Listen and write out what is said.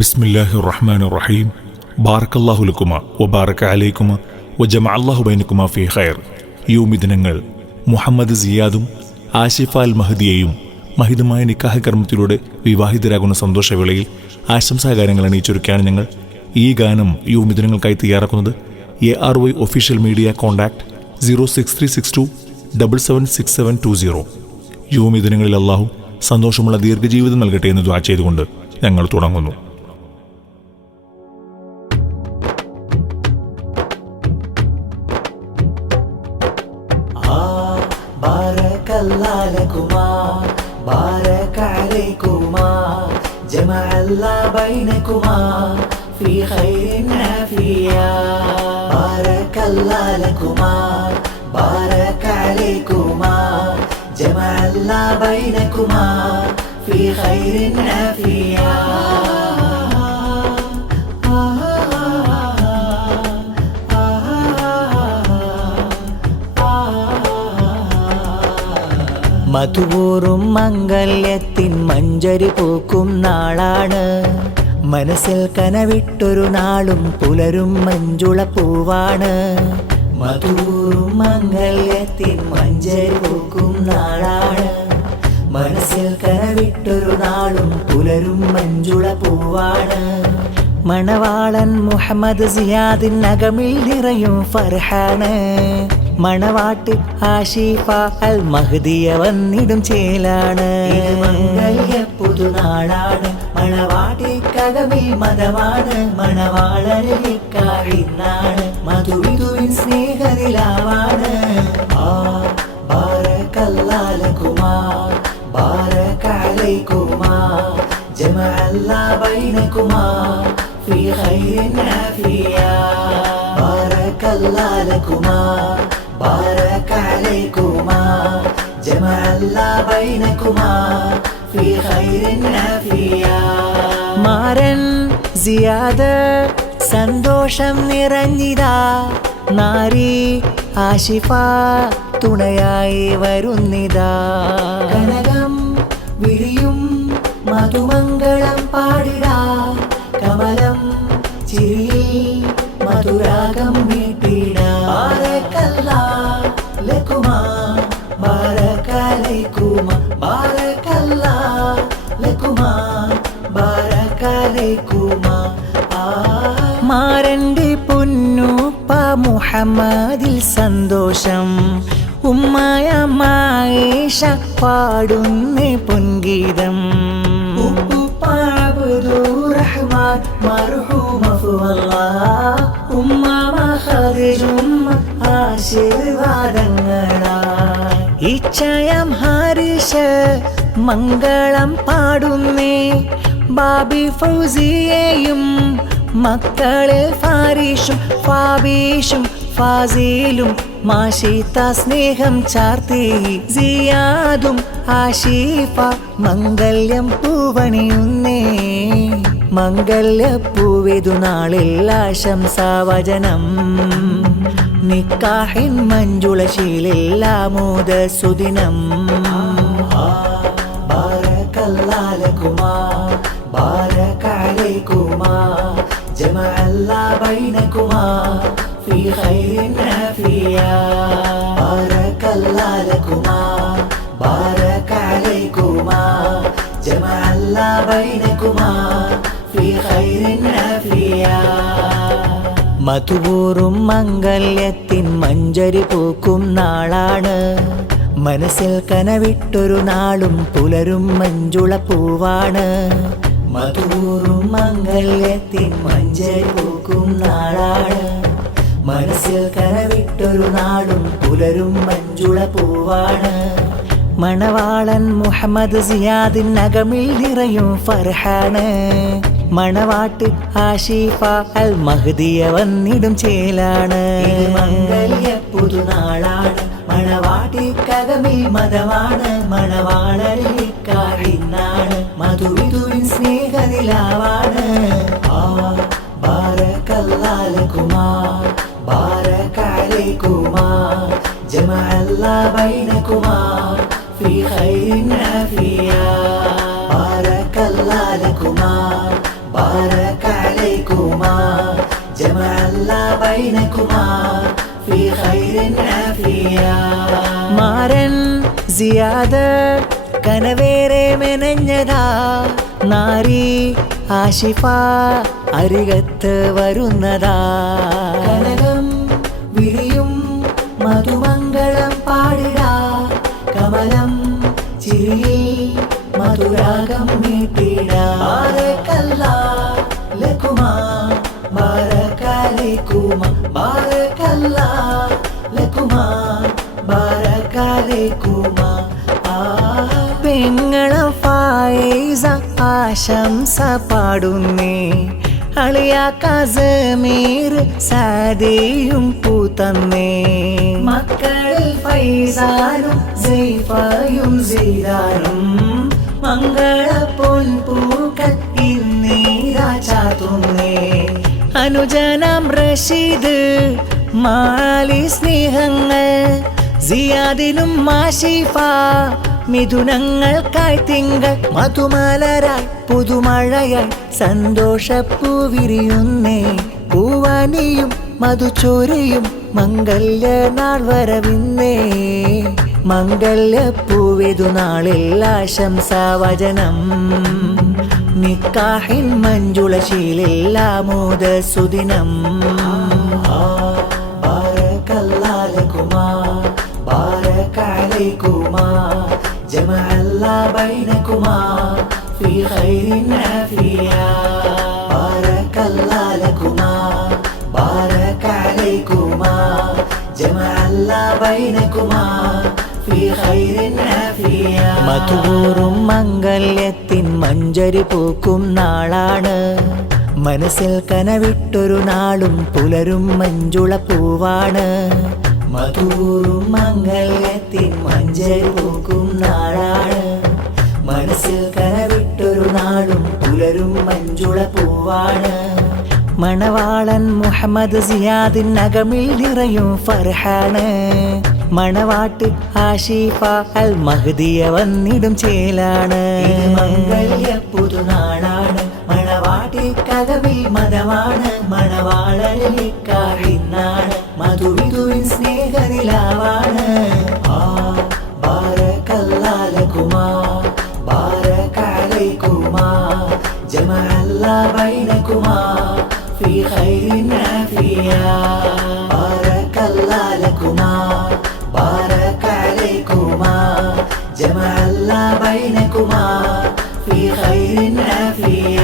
ബിസ്മില്ലാഹിർ റഹ്മാനിർ റഹീം. ബാറക്കല്ലാഹു ലക്കുമ വബാറക അലൈക്കുമ വജമഅല്ലാഹു ബൈനക്കുമ ഫീ ഖൈർ. ദിനങ്ങൾ മുഹമ്മദ് സിയാദും ആഷിഫ അൽ മഹദിയെയും മഹിതമായ നിക്കാഹ് കർമ്മത്തിലൂടെ വിവാഹിതരാകുന്ന സന്തോഷവേളയിൽ ആശംസാഗാനങ്ങൾ അണിയിച്ചൊരുക്കിയാണ് ഞങ്ങൾ ഈ ഗാനം ദിനങ്ങൾക്കായി തയ്യാറാക്കുന്നത്. ARY official media contact 06362776720. ദിനങ്ങളിൽ അല്ലാഹു സന്തോഷമുള്ള ദീർഘജീവിതം നൽകട്ടെ എന്ന് ദുആ ചെയ്തുകൊണ്ട് ഞങ്ങൾ തുടങ്ങുന്നു. الله لكما بارك عليكما جمع الله بينكما في خير عافية. بارك الله لكما بارك عليكما جمع الله بينكما في خير عافية. മധുവൂറും മംഗല്യത്തിൻ മഞ്ചരി പൂക്കും നാളാണ്. മനസ്സിൽ കനവിട്ടൊരു നാളും പുലരും മഞ്ജുള പൂവാണ്. മധുവൂറും മംഗല്യത്തിൻ മഞ്ചരി പൂക്കും നാളാണ്. മനസ്സിൽ കനവിട്ടൊരു നാളും പുലരും മഞ്ജുള പൂവാണ്. മണവാളൻ മുഹമ്മദ് സിയാദിൻ അകമിൽ നിറയും ഫർഹാണ്. മണവാട്ടി ആഷിഫ അൽ മഹദിയ വന്നിടും ചേലാണ്. മംഗല്യ പുതുനാളാണ്. മണവാട്ടിക്കകമിൽ മതമാണ്. മണവാളനിക്കാഴിന്നാണ്. മധുവിധുവിൻ സ്നേഹനിലാവാണ്. ബാറക്കല്ലാഹു ലക്കുമാ ബാറക അലൈക്കുമാ ജമഅ അല്ലാഹു ബൈനകുമാ ഫീ ഖൈരിൻ ആഫിയ. ബാറക്കല്ലാഹു ലക്കുമാ بارك عليكما جمع الله بينكما في خير عافية. മാരൻ സിയാദ് സന്തോഷം നിറഞ്ഞിതാ. നാരി ആഷിഫ തുണയായി വരുന്നിതാ. കനകം വിരിയും മധുമംഗളം പാടിടാ. കമലം ചിരിയിൽ മധുരാഗം മീട്ടിടാ. ബാറക്കല്ലാഹു ലക്കുമാ ബാറക അലൈക്കുമാ ബാറക്കല്ലാഹു ലക്കുമാ ബാറക അലൈക്കുമാ. മാരന്റെ പൊന്നൂപ്പ മുഹമ്മദിൽ സന്തോഷം. ഉമ്മായ മായേഷ പാടുന്നേ പൊൻഗീതം. ഇച്ഛയം ഹാരിഷ് മംഗളം പാടുന്നേ. ബാബി ഫൗസിയെയും മക്കളിൽ ഫാരിഷും ഫാബീഷും ഫാസിലും മാഷിത്ത സ്നേഹം ചാർത്തി. സിയാദും ആഷിഫ മംഗല്യം പൂവണിയുന്നേ. മംഗല്യപ്പൂവിതു നാളിൽ ആശംസാവചനം. നിക്കാഹിൻ മഞ്ജുളശീലിൽ ആമോദ സുദിനം. ബാറക്കല്ലാഹു ലക്കുമാ ബാറക അലൈക്കുമാ ജമഅ അല്ലാഹു ബൈനകുമാ ഫീ ഖൈരിൻ ആഫിയ. ബാറക്കല്ലാഹു ലക്കുമാ ബാറക അലൈക്കുമാ ജമഅ അല്ലാഹു ബൈനകുമാ ഫീ ഖൈരിൻ ആഫിയ. മധുവൂറും മംഗല്യത്തിൻ മഞ്ചരി പൂക്കും നാളാണ്. മനസ്സിൽ കനവിട്ടൊരു നാളും പുലരും മഞ്ജുള പൂവാണ്. മധുവൂറും മംഗല്യത്തിൻ മഞ്ചരി പൂക്കും നാളാണ്. മനസ്സിൽ കനവിട്ടൊരു നാളും പുലരും മഞ്ജുള പൂവാണ്. മണവാളൻ മുഹമ്മദ് സിയാദിൻ അകമിൽ നിറയും ഫർഹാണ്. മണവാട്ടി ആഷിഫ അൽ മഹദിയ വന്നിടും ചേലാണ്. മംഗല്യ പുതുനാളാണ്. മണവാട്ടിക്കകമിൽ മതമാണ്. മണവാളനിക്കാഴിന്നാണ്. മധുവിധുവിൻ സ്നേഹനിലാവാണ്. ബാറക്കല്ലാഹു ലക്കുമാ ബാറക അലൈക്കുമാ ജമഅ അല്ലാഹു ബൈനകുമാ ഫീ ഖൈരിൻ ആഫിയ. ബാറക്കല്ലാഹു ലക്കുമാ بارك عليكما جمع الله بينكما في خير عافية മാരൻ സിയാദ് കനവേറെ മെനഞ്ഞതാ നാരി ആശിഫ അരികത്ത് വരുന്നതാ കനകം വിരിയും മധുമംഗളം പാടിടാ കമലം ചിരിയിൽ മധുരാഗം നീട്ടിടാ ബാരക്കല്ലാ ലക്കുമാ ബാരക്കലൈക്കുമാ ബാരക്കല്ലാ ലക്കുമാ ബാരക്കലൈക്കുമാ പെങ്ങളെ ഫായിസ ആശംസ പാടുന്നേ അളിയ കസമീർ സാദിയും പൂത്തന്നേ മക്കളിൽ ഫൈസാനും സൈഫയും സീതാനും മംഗള പൊൻപൂക്കൾ ഇന്നീരാ ചാത്തുന്നേ അനുജനം റഷീദ് മാലി സ്നേഹങ്ങൾ സിയാദിനും ആശിഫ മിഥുനങ്ങൾക്കായി തിങ്കൾ മധുമലരായി പുതുമഴയായി സന്തോഷപ്പൂ വിരിയുന്നേ പൂവാനിയും മധുചോരിയും മംഗല്യ നാൾ വരവിന്നേ മംഗല്യപ്പൂവിതു നാളിൽ ആശംസാവചനം നിക്കാഹിൻ മഞ്ജുളശീലിൽ ആമോദ സുദിനം بارك عليكما جمع الله بينكما في خير عافية بارك الله لكما بارك عليكما جمع الله بينكما في خير عافية മധുപൂറും മംഗല്യത്തിൻ മഞ്ചരി പൂക്കും നാളാണ് മനസ്സിൽ കനവിട്ടൊരു നാളും പുലരും മഞ്ജുള പൂവാണ് മധുറും മംഗല്യത്തിൻ മഞ്ചരി പൂക്കും നാളാണ് മനസ്സിൽ കനവിട്ടൊരു നാളും പുലരും മഞ്ജുള പൂവാണ് മണവാളൻ മുഹമ്മദ് സിയാദിൻ അകമിൽ നിറയും ഫർഹാണ് മണവാട്ട് ആശിഫ അൽ മഹ്ദിയ വന്നിടും ചേലാണ് മംഗല്യ പുതുനാളാണ് മണവാട്ടിക്കകവിൽ മതമാണ് മണവാളനിക്കാഹിന്നാണ് മധുവിധുവിൻ സ്നേഹനിലാവാണ് ബാരക്കല്ലാ ലക്കുമാ ബാരക അലൈക്കുമാ ജമഅ അല്ലാഹ് ബൈനകുമാ ഫീ ഖൈരിൻ ആഫിയ ബാരക്കല്ലാ ലക്കുമാ ബാരക അലൈക്കുമാ ജമഅ അല്ലാഹ് ബൈനകുമാ ഫീ ഖൈരിൻ ആഫിയ